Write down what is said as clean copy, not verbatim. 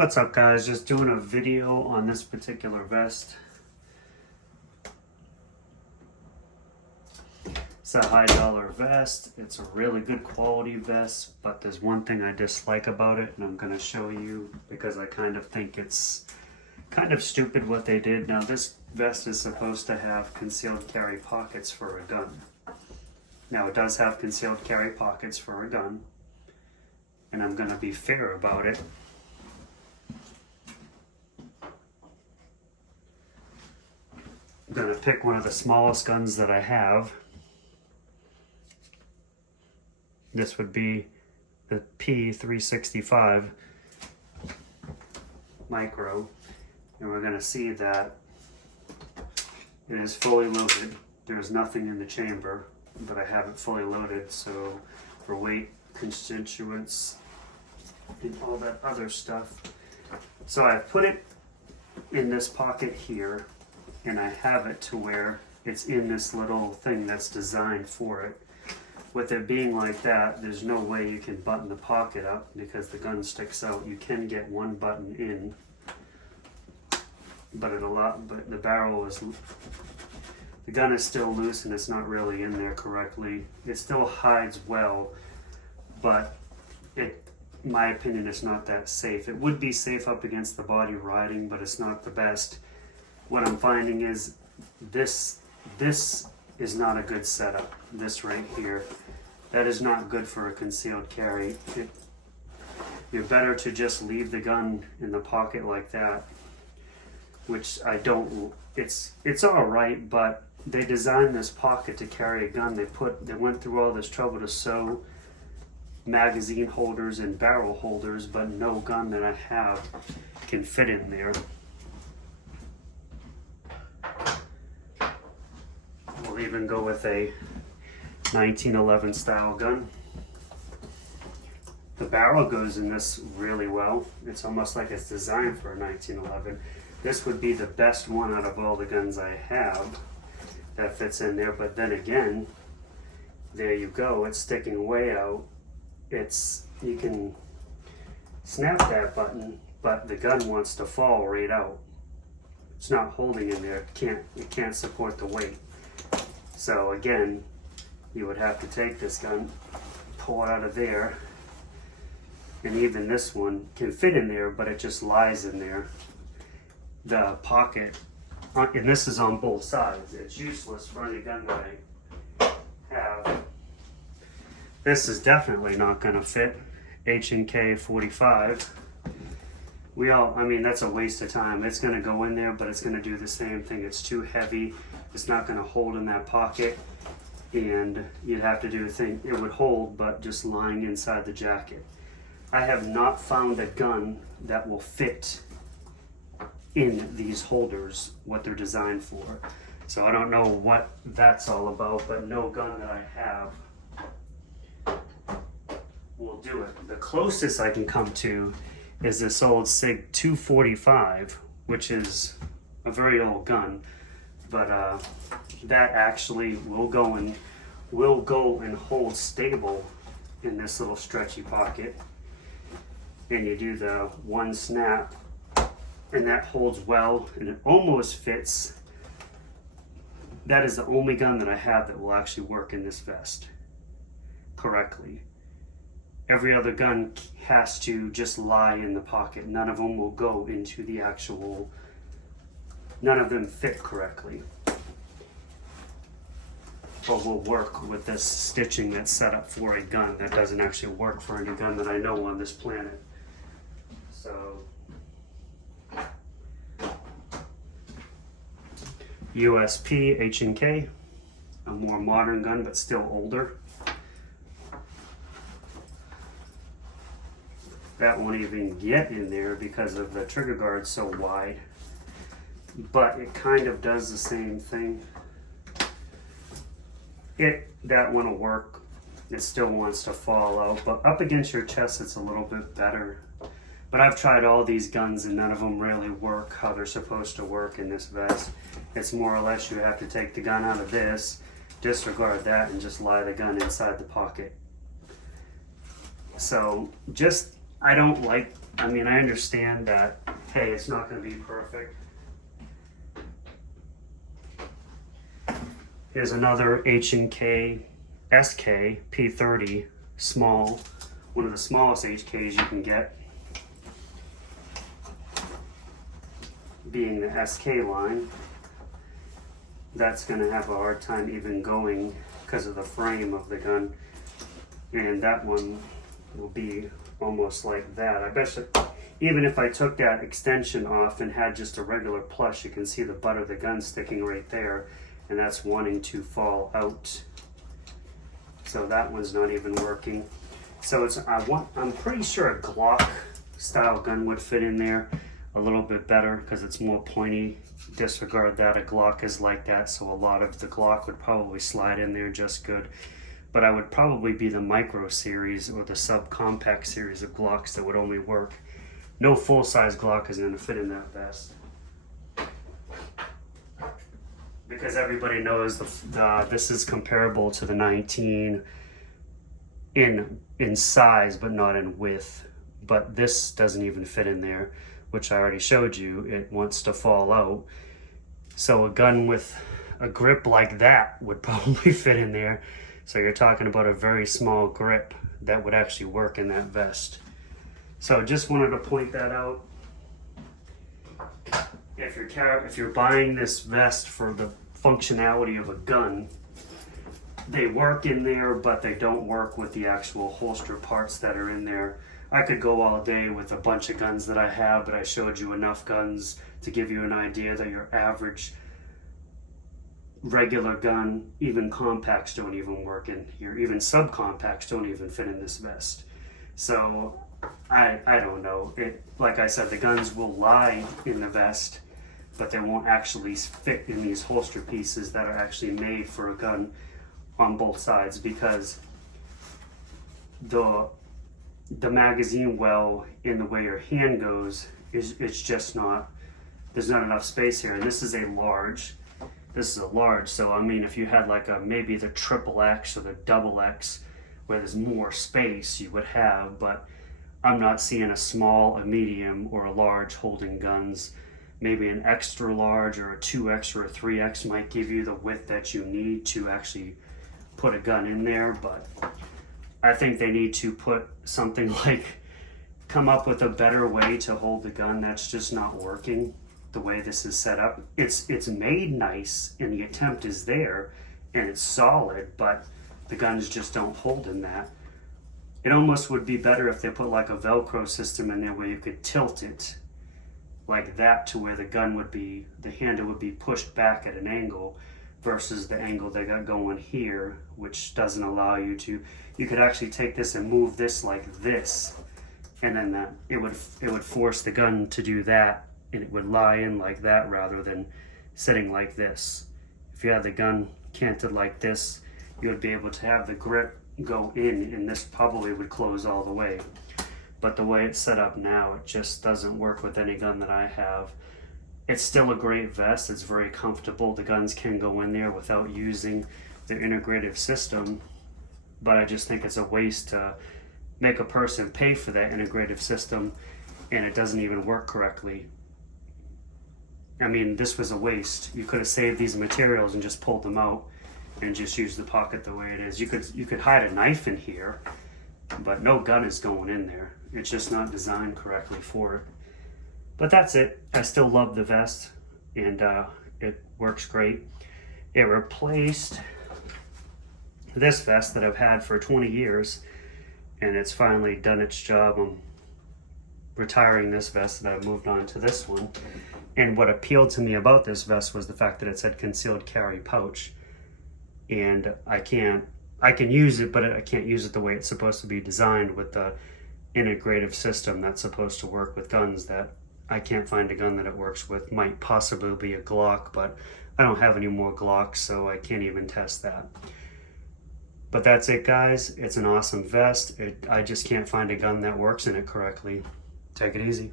What's up, guys? Just doing a video on this particular vest. It's a high dollar vest. It's a really good quality vest, but there's one thing I dislike about it, and I'm going to show you because I kind of think it's kind of stupid what they did. Now, this vest is supposed to have concealed carry pockets for a gun. Now, it does have concealed carry pockets for a gun, and I'm going to be fair about it. I'm going to pick one of the smallest guns that I have. This would be the P365 micro, and we're going to see that it is fully loaded. There's nothing in the chamber, but I have it fully loaded, so for weight, constituents, and all that other stuff. So I put it in this pocket here, and I have it to where it's in this little thing that's designed for it. With it being like that, there's no way you can button the pocket up because the gun sticks out. You can get one button in, but the barrel is, the gun is still loose and it's not really in there correctly. It still hides well, but in my opinion, it's not that safe. It would be safe up against the body riding, but it's not the best. What I'm finding is this is not a good setup. This right here, that is not good for a concealed carry. You're better to just leave the gun in the pocket like that, which I don't. It's all right, but they designed this pocket to carry a gun. They went through all this trouble to sew magazine holders and barrel holders, but no gun that I have can fit in there. We'll even go with a 1911 style gun. The barrel goes in this really well. It's almost like it's designed for a 1911. This would be the best one out of all the guns I have that fits in there, but then again, there you go, it's sticking way out. You can snap that button, but the gun wants to fall right out. It's not holding in there. It can't support the weight. So again, you would have to take this gun, pull it out of there, and even this one can fit in there, but it just lies in there. The pocket, and this is on both sides. It's useless for any gun that I have. This is definitely not going to fit. H&K 45. I mean, that's a waste of time. It's going to go in there, but it's going to do the same thing. It's too heavy. It's not going to hold in that pocket, and you'd have to do the thing. It would hold, but just lying inside the jacket. I have not found a gun that will fit in these holders, what they're designed for. So I don't know what that's all about, but no gun that I have will do it. The closest I can come to is this old SIG 245, which is a very old gun, but that actually will go and hold stable in this little stretchy pocket. And you do the one snap, and that holds well, and it almost fits. That is the only gun that I have that will actually work in this vest correctly. Every other gun has to just lie in the pocket. None of them will go into the actual, none of them fit correctly. But will work with this stitching that's set up for a gun that doesn't actually work for any gun that I know on this planet. So, USP H&K, a more modern gun but still older. That won't even get in there because of the trigger guard so wide, but it kind of does the same thing. That one will work. It still wants to fall out, but up against your chest it's a little bit better. But I've tried all these guns and none of them really work how they're supposed to work in this vest. It's more or less you have to take the gun out of this, disregard that, and just lie the gun inside the pocket. So I don't like I mean, I understand that, hey, it's not going to be perfect. Here's another H&K SK P30 small, one of the smallest HKs you can get, being the SK line. That's going to have a hard time even going because of the frame of the gun, and that one will be almost like that. I bet you, even if I took that extension off and had just a regular plush, you can see the butt of the gun sticking right there, and that's wanting to fall out. So that one's not even working. So it's I'm pretty sure a Glock style gun would fit in there a little bit better because it's more pointy. Disregard that, a Glock is like that, so a lot of the Glock would probably slide in there just good. But I would probably be the micro series or the subcompact series of Glocks that would only work. No full-size Glock is going to fit in that vest, because everybody knows this is comparable to the 19 in size, but not in width. But this doesn't even fit in there, which I already showed you. It wants to fall out. So a gun with a grip like that would probably fit in there. So you're talking about a very small grip that would actually work in that vest. So just wanted to point that out. If you're buying this vest for the functionality of a gun, they work in there, but they don't work with the actual holster parts that are in there. I could go all day with a bunch of guns that I have, but I showed you enough guns to give you an idea that your average regular gun, even compacts, don't even work in here. Even subcompacts don't even fit in this vest. So I don't know. Like I said, the guns will lie in the vest, but they won't actually fit in these holster pieces that are actually made for a gun on both sides, because the magazine well in the way your hand goes it's just not, there's not enough space here. And this is a large, so I mean, if you had like maybe the XXX or the XX where there's more space, you would have, but I'm not seeing a small, a medium, or a large holding guns. Maybe an extra large or a 2X or a 3X might give you the width that you need to actually put a gun in there, but I think they need to put something like, come up with a better way to hold the gun. That's just not working the way this is set up. It's made nice and the attempt is there and it's solid, but the guns just don't hold in that. It almost would be better if they put like a Velcro system in there where you could tilt it like that to where the gun would be, the handle would be pushed back at an angle versus the angle they got going here, which doesn't allow you to. You could actually take this and move this like this, and then it would force the gun to do that, and it would lie in like that rather than sitting like this. If you had the gun canted like this, you would be able to have the grip go in, and this probably would close all the way. But the way it's set up now, it just doesn't work with any gun that I have. It's still a great vest. It's very comfortable. The guns can go in there without using their integrative system, but I just think it's a waste to make a person pay for that integrative system and it doesn't even work correctly. I mean, this was a waste. You could have saved these materials and just pulled them out and just used the pocket the way it is. You could hide a knife in here, but no gun is going in there. It's just not designed correctly for it. But that's it. I still love the vest, and it works great. It replaced this vest that I've had for 20 years, and it's finally done its job. I'm retiring this vest, and I've moved on to this one. And what appealed to me about this vest was the fact that it said concealed carry pouch. And I can use it, but I can't use it the way it's supposed to be designed with the integrative system that's supposed to work with guns that I can't find a gun that it works with. Might possibly be a Glock, but I don't have any more Glocks, so I can't even test that. But that's it, guys. It's an awesome vest. I just can't find a gun that works in it correctly. Take it easy.